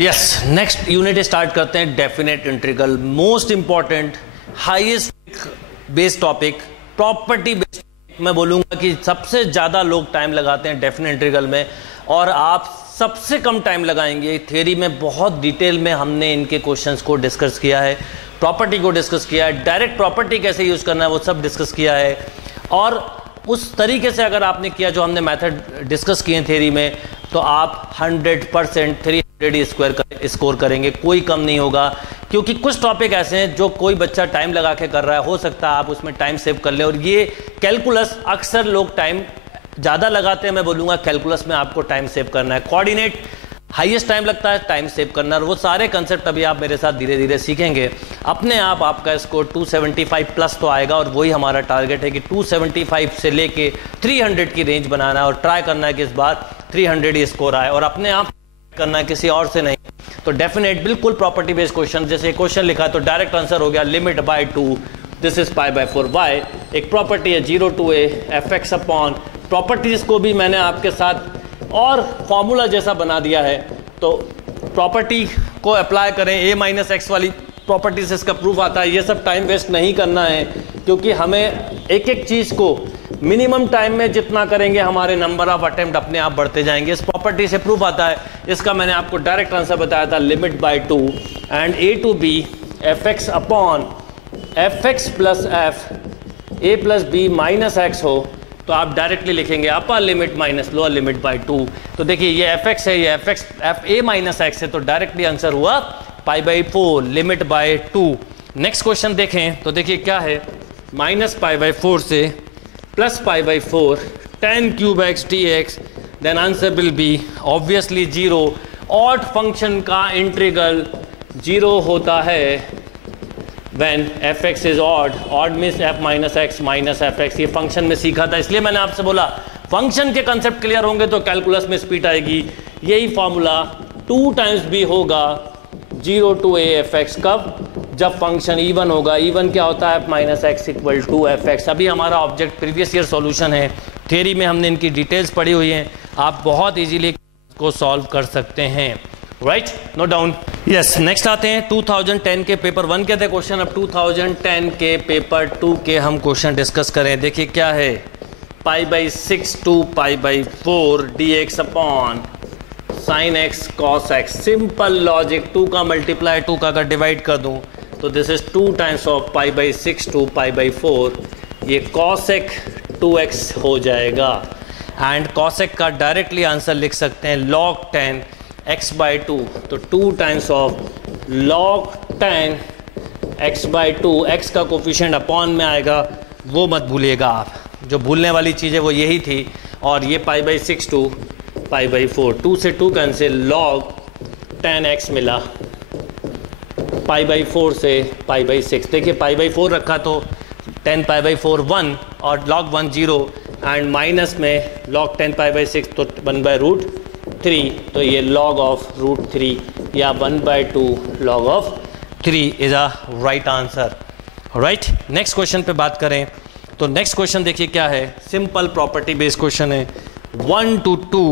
Yes, next unit start करते हैं definite integral, most important highest based topic, property based. मैं बोलूंगा कि सबसे ज्यादा लोग टाइम लगाते हैं डेफिनेट इंटीग्रल में और आप सबसे कम टाइम लगाएंगे। थ्योरी में बहुत डिटेल में हमने इनके क्वेश्चंस को डिस्कस किया है, प्रॉपर्टी को डिस्कस किया है, डायरेक्ट प्रॉपर्टी कैसे यूज करना है वो सब डिस्कस किया है। और उस तरीके से अगर आपने किया जो हमने मेथड डिस्कस किए थ्योरी में, तो आप 100% 300 स्कोर करेंगे, कोई कम नहीं होगा। क्योंकि कुछ टॉपिक ऐसे हैं जो कोई बच्चा टाइम लगा के कर रहा है, हो सकता है आप उसमें टाइम सेव कर लें। और ये कैलकुलस अक्सर लोग टाइम ज़्यादा लगाते हैं, मैं बोलूँगा कैलकुलस में आपको टाइम सेव करना है। कोऑर्डिनेट हाईएस्ट टाइम लगता है, टाइम सेव करना, और वो सारे कंसेप्ट अभी आप मेरे साथ धीरे धीरे सीखेंगे। अपने आप आपका स्कोर 275 प्लस तो आएगा, और वही हमारा टारगेट है कि 275 से लेके 300 की रेंज बनाना है और ट्राई करना है कि इस बार 300 ही स्कोर आए, और अपने आप करना है, किसी और से नहीं। तो डेफिनेट बिल्कुल प्रॉपर्टी बेस्ड क्वेश्चन, जैसे क्वेश्चन लिखा तो डायरेक्ट आंसर हो गया limit by 2, this is pi by 4 y. एक प्रॉपर्टी है 0 to a fx upon, properties को भी मैंने आपके साथ और फॉर्मूला जैसा बना दिया है, तो प्रॉपर्टी को अप्लाई करें। a माइनस एक्स वाली प्रॉपर्टी से इसका प्रूफ आता है। ये सब टाइम वेस्ट नहीं करना है, क्योंकि हमें एक एक चीज़ को मिनिमम टाइम में जितना करेंगे हमारे नंबर ऑफ अटेम्प्ट अपने आप बढ़ते जाएंगे। इस प्रॉपर्टी से प्रूफ आता है, इसका मैंने आपको डायरेक्ट आंसर बताया था limit by 2 and a to b fx upon fx plus f a plus b minus x हो, तो आप डायरेक्टली लिखेंगे upper limit minus lower limit by 2। तो देखिए ये fx है, ये fx f a minus x है, तो डायरेक्टली आंसर हुआ pi by 4 limit by 2। Next question देखें तो देखिए क्या है, माइनस पाई बाई 4 से plus pi by 4 tan cube x d x, then answer will be obviously 0। Odd function का इंटीग्रल 0 होता है when fx is odd, odd means f minus x minus fx। ये फंक्शन में सीखा था, इसलिए मैंने आपसे बोला फंक्शन के कंसेप्ट क्लियर होंगे तो कैलकुलस में स्पीड आएगी। यही फॉर्मूला 2 टाइम्स b होगा 0 to a fx, कब? जब फंक्शन इवन होगा। इवन क्या होता है? f minus x equal to fx। अभी हमारा ऑब्जेक्ट प्रीवियस ईयर सॉल्यूशन है, थ्योरी में हमने इनकी डिटेल्स पढ़ी हुई हैं, आप बहुत इजीली को सॉल्व कर सकते हैं। Right, note down. Yes, next आते हैं 2010 के पेपर 1 के थे क्वेश्चन। अब 2010 के पेपर 2 के हम क्वेश्चन डिस्कस करें। देखिए क्या है, pi by 6 to pi by 4 d x upon sine x cos x. Simple logic, 2 का मल्टीप्लाई 2 का अगर डिवाइड कर दूं तो this is 2 times of pi by 6 to pi by 4, ये कॉसेक 2x हो जाएगा। एंड कॉसेक का डायरेक्टली आंसर लिख सकते हैं log 10 x बाई 2, तो 2 times of log 10 x by 2, x का कोफिशिएंट अपॉन में आएगा, वो मत भूलिएगा आप, जो भूलने वाली चीज़ है वो यही थी। और ये pi by 6 to pi by 4, 2 से 2 कैंसिल, log 10x मिला, पाई बाई 4 से पाई बाई 6। देखिए पाई बाई 4 रखा तो 10 पाई बाई 4 1 और log 1 0, एंड माइनस में log 10 पाई बाई 6 तो 1 बाई रूट 3, तो ये log ऑफ रूट 3 या 1 by 2 log of 3 is a right answer. Right, next question पे बात करें तो नेक्स्ट क्वेश्चन देखिए क्या है, सिंपल प्रॉपर्टी बेस्ड क्वेश्चन है। 1 to 2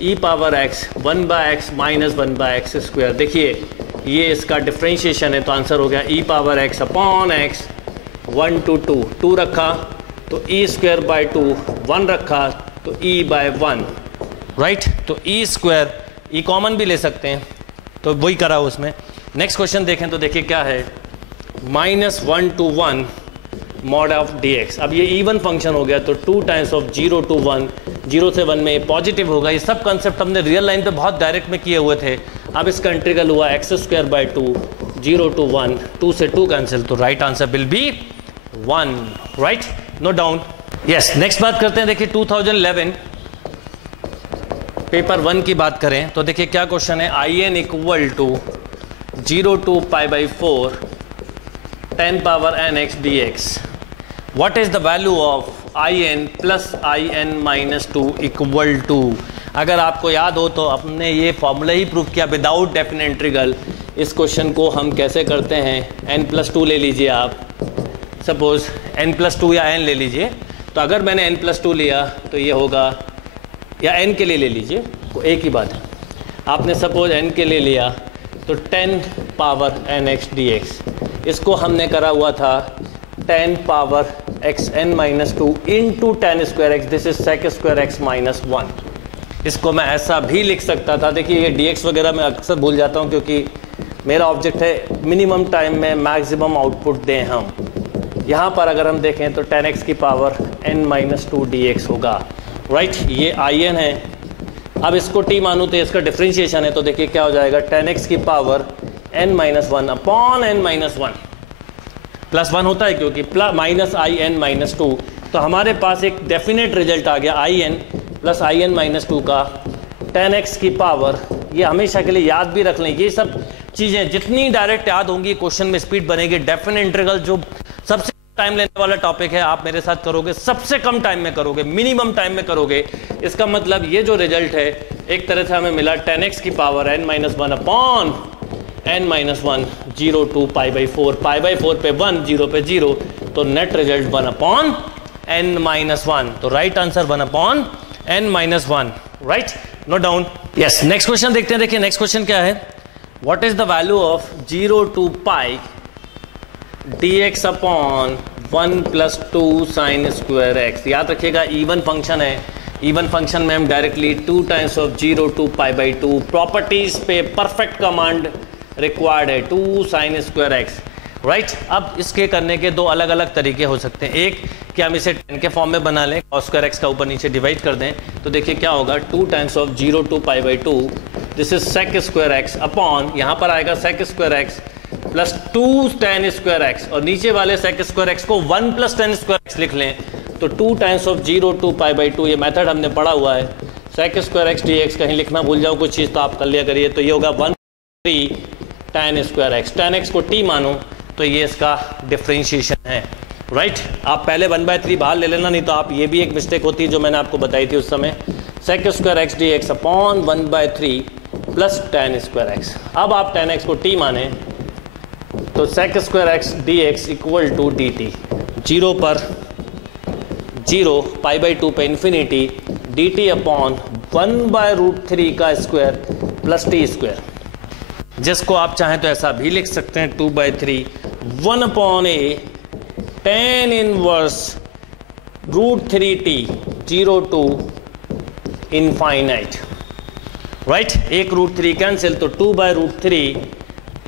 e power x 1 by x minus 1 by x square. देखिए ये इसका डिफ्रेंशिएशन है, तो आंसर हो गया e power x upon x 1 to 2, 2 रखा तो e स्क्वायर बाई 2, 1 रखा तो e बाय 1। राइट, तो e स्क्वायर, e कॉमन भी ले सकते हैं, तो वही करा उसमें। नेक्स्ट क्वेश्चन देखें तो देखिए क्या है, minus 1 to 1 mod of dx। अब ये इवन फंक्शन हो गया तो 2 टाइम्स ऑफ 0 to 1, 0 से 1 में पॉजिटिव होगा। ये सब कंसेप्ट हमने रियल लाइन पे बहुत डायरेक्ट में किए हुए थे। अब इसका इंटीग्रल हुआ एक्स स्क्वायर बाई 2, 0 to 1, 2 से 2 कैंसिल, तो right answer will be 1। Right, note down. Yes, next बात करते हैं। देखिए 2011 पेपर 1 की बात करें तो देखिए क्या क्वेश्चन है, I n equal to 0 to pi by 4 10 power n x dx। What is the value of I n plus I n minus 2 equal to. अगर आपको याद हो तो हमने ये फॉर्मूला ही प्रूव किया विदाउट डेफिनेट इंटीग्रल। इस क्वेश्चन को हम कैसे करते हैं, n प्लस 2 ले लीजिए आप, सपोज n प्लस 2 या n ले लीजिए। तो अगर मैंने n प्लस 2 लिया तो ये होगा, या n के लिए ले लीजिए, एक ही बात है। आपने सपोज n के लिए लिया तो 10 पावर nx dx, इसको हमने करा हुआ था 10 power xn minus 2 into 10 square x, this is sec square x minus 1। इसको मैं ऐसा भी लिख सकता था। देखिए ये dx वगैरह मैं अक्सर भूल जाता हूँ क्योंकि मेरा ऑब्जेक्ट है मिनिमम टाइम में मैक्सिमम आउटपुट दें हम। यहाँ पर अगर हम देखें तो 10x की पावर n माइनस 2 dx होगा, राइट। ये in है। अब इसको t मानूँ तो इसका डिफ्रेंशिएशन है, तो देखिए क्या हो जाएगा 10x की power n minus 1 upon n minus 1 plus 1 होता है क्योंकि माइनस आई एन माइनस 2। तो हमारे पास एक डेफिनेट रिजल्ट आ गया I n plus I n minus 2 का 10x की पावर। ये हमेशा के लिए याद भी रख लें, ये सब चीज़ें जितनी डायरेक्ट याद होंगी क्वेश्चन में स्पीड बनेगी। डेफिनेट इंटीग्रल जो सबसे टाइम लेने वाला टॉपिक है, आप मेरे साथ करोगे सबसे कम टाइम में करोगे, मिनिमम टाइम में करोगे। इसका मतलब ये जो रिजल्ट है एक तरह से हमें मिला 10x की power n minus 1 upon n minus 1 0 to pi by 4, pi by 4 पे 1, 0 पे 0, तो net result 1 upon n minus 1। तो right answer 1 upon n minus 1, right. Note down. Yes, next question देखते हैं। देखिए नेक्स्ट क्वेश्चन क्या है, what is the value of 0 to pi dx upon 1 plus 2 sine square x. याद रखिएगा even function है, even function में हम directly 2 times of 0 to pi by 2, properties पे परफेक्ट कमांड रिक्वायर्ड है 2 साइन स्क्वायर एक्स, राइट। अब इसके करने के दो अलग अलग तरीके हो सकते हैं। एक कि हम इसे 10 के फॉर्म में बना लें, कॉस स्क्वायर एक्स का ऊपर नीचे डिवाइड कर दें, तो देखिए क्या होगा 2 times of 0 to pi by 2, this is sec square x upon, यहाँ पर आएगा sec square x plus 2 tan square x, और नीचे वाले सेक स्क्वायर एक्स को 1 प्लस tan स्क्वायर एक्स लिख लें, तो 2 times of 0 to pi by 2, ये मेथड हमने पढ़ा हुआ है। Sec square x d x, कहीं लिखना भूल जाओ कुछ चीज़ तो आप कर लिया करिए, तो ये होगा 1/3 tan square x. tan x को t मानो तो ये इसका डिफ्रेंशिएशन है, राइट। आप पहले 1/3 बाहर ले लेना, नहीं तो आप ये भी एक मिस्टेक होती है जो मैंने आपको बताई थी उस समय, sec square x d x upon 1/3 plus tan square x. अब आप tan एक्स को t माने तो sec square x d x equal to d t, 0 पर 0, पाई बाई 2 पे इन्फिनिटी, डी टी अपॉन 1/√3 का स्क्वायर प्लस टी स्क्वायर, जिसको आप चाहें तो ऐसा भी लिख सकते हैं 2/3 1 upon a tan inverse √3t 0 to infinite, right. एक √3 कैंसिल, तो 2/√3,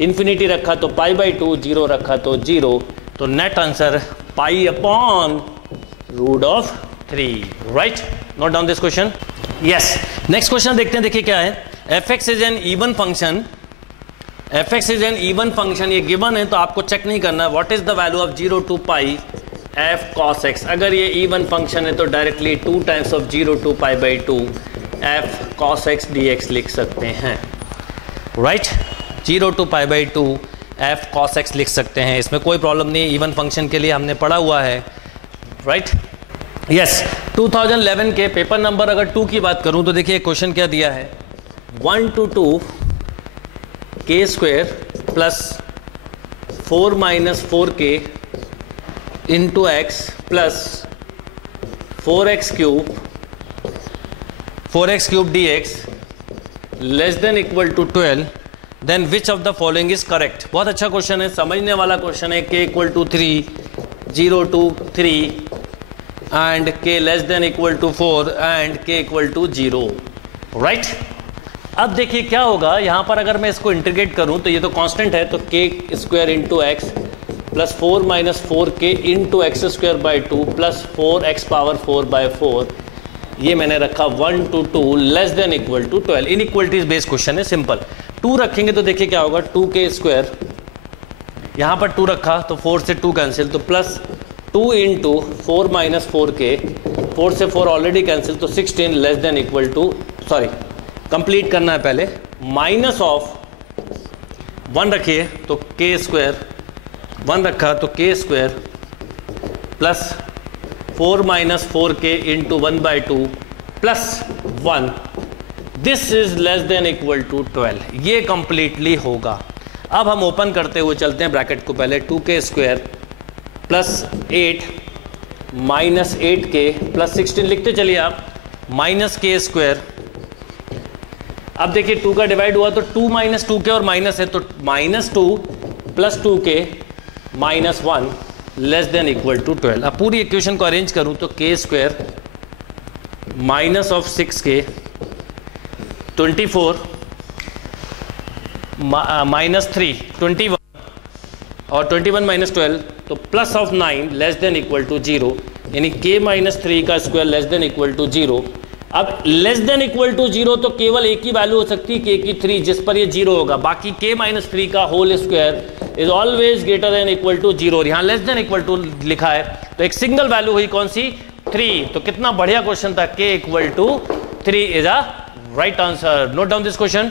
इन्फिनिटी रखा तो पाई बाई 2, 0 रखा तो 0, तो net answer pi upon √3, right. Note down this question. Yes, next question देखते हैं। देखिए क्या है, fx is an even function, fx is an even function, ये गिवन है तो आपको चेक नहीं करना। What is the value of 0 to pi f cos x। अगर ये इवन फंक्शन है तो directly 2 times of 0 to pi by 2 f cos x dx लिख सकते हैं, right. 0 to pi by 2 f cos x लिख सकते हैं, इसमें कोई प्रॉब्लम नहीं, इवन फंक्शन के लिए हमने पढ़ा हुआ है, राइट। यस, 2011 के पेपर नंबर अगर 2 की बात करूं तो देखिए क्वेश्चन क्या दिया है, 1 to 2 k square plus 4 minus 4k into x plus 4x cube dx less than equal to 12, then which of the following is correct. बहुत अच्छा क्वेश्चन है, समझने वाला क्वेश्चन है। k equal to 3, 0 to 3 and k less than equal to 4 and k equal to 0, right. अब देखिए क्या होगा, यहां पर अगर मैं इसको इंटीग्रेट करूं तो ये तो कांस्टेंट है, तो k square into x plus 4 minus 4k into x square by 2 plus 4x power 4/4, ये मैंने रखा 1 to 2 less than equal to 12। Inequalities based question है, सिंपल। 2 रखेंगे तो देखिए क्या होगा, 2k स्क्वायर, यहाँ पर 2 रखा तो 4 से 2 कैंसिल, तो प्लस 2 इंटू 4 माइनस 4k, 4 से 4 ऑलरेडी कैंसिल, तो 16 less than equal to, sorry complete करना है पहले, माइनस ऑफ 1 रखिए तो k स्क्वायर, 1 रखा तो k square plus 4 minus 4k into 1/2 plus 1, this is less than equal to 12, ये कंप्लीटली होगा। अब हम ओपन करते हुए चलते हैं ब्रैकेट को, पहले 2k square plus 8 minus 8k plus 16 लिखते चलिए आप, माइनस k स्क्वायर अब देखिए 2 का डिवाइड हुआ तो 2 माइनस 2 के और माइनस है, तो -2 प्लस 2 के -1 लेस देन इक्वल टू 12। अब पूरी इक्वेशन को अरेंज करूं तो k² minus of 6k 24 minus 3 21 और 21 माइनस 12 तो plus of 9 less than equal to 0, यानी k माइनस 3 का square less than equal to 0। अब लेस देन इक्वल टू 0 तो केवल एक ही वैल्यू हो सकती है k की 3, जिस पर ये 0 होगा, बाकी k माइनस 3 का whole square is always greater than equal to 0, और यहाँ लेस देन इक्वल टू लिखा है तो एक सिंगल वैल्यू हुई कौन सी, 3। तो कितना बढ़िया क्वेश्चन था, k equal to 3 is a right answer. Note down this question.